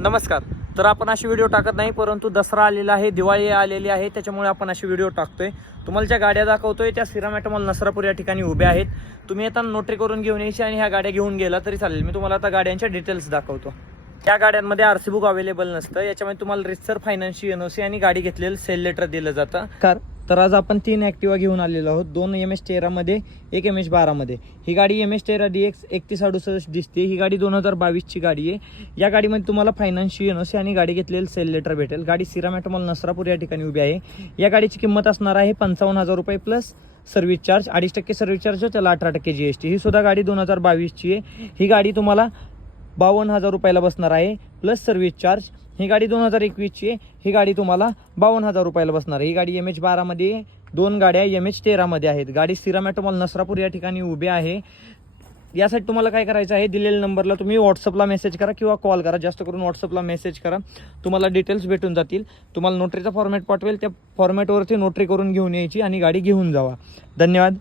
नमस्कार. तर आपण अशी व्हिडिओ टाकत नाही, परंतु दसरा आलेला आहे, दिवाळी आलेली आहे, त्याच्यामुळे आपण अशी व्हिडिओ टाकतोय. तुम्हाला ज्या गाड्या दाखवतोय त्या सिरामॅट मॉल नसरापूर या ठिकाणी उभ्या आहेत. तुम्ही आता नोटरी करून घेऊन यायची आणि ह्या गाड्या घेऊन गेला तरी चालेल. मी तुम्हाला आता गाड्यांच्या डिटेल्स दाखवतो. त्या गाड्यांमध्ये आरसी बुक अवेलेबल नसतं. याच्यामध्ये तुम्हाला रितसर फायनान्सची एनओसी आणि गाडी घेतलेलं सेल लेटर दिलं जातं. तर आज आपण 3 ॲक्टिवा घेऊन आलेलो आहोत. 2 MS13 मध्ये, 1 MS12 मध्ये. ही गाडी MS13 DX 3168 दिसते. ही गाडी 2022 ची गाडी आहे. या गाडीमध्ये तुम्हाला फायनान्सची एनओसी आणि गाडी घेतलेलं सेल लेटर भेटेल. गाडी सिरामॅट मॉल नसरापूर या ठिकाणी उभी आहे. या गाडीची किंमत असणार आहे 55,000 रुपये plus service charge. 2.5% service charge, त्याला 18% GST. ही सुद्धा गाडी 2022 ची आहे. ही गाडी तुम्हाला 52,000 रुपयाला बसणार आहे प्लस सर्व्हिस चार्ज. ही गाडी 2021 ची आहे. ही गाडी तुम्हाला 52,000 रुपयाला बसणार आहे. ही गाडी MS12 मध्ये, 2 गाड्या MS13 मध्ये आहेत. गाडी सिरामॅट मॉल नसरापूर या ठिकाणी उभी आहे. यासाठी तुम्हाला काय करायचं आहे, दिलेल्या नंबरला तुम्ही व्हॉट्सअपला मेसेज करा किंवा कॉल करा. जास्त करून व्हॉट्सअपला मेसेज करा, तुम्हाला डिटेल्स भेटून जातील. तुम्हाला नोटरीचा फॉर्मॅट पाठवेल, त्या फॉर्मॅटवरती नोटरी करून घेऊन यायची आणि गाडी घेऊन जावा. धन्यवाद.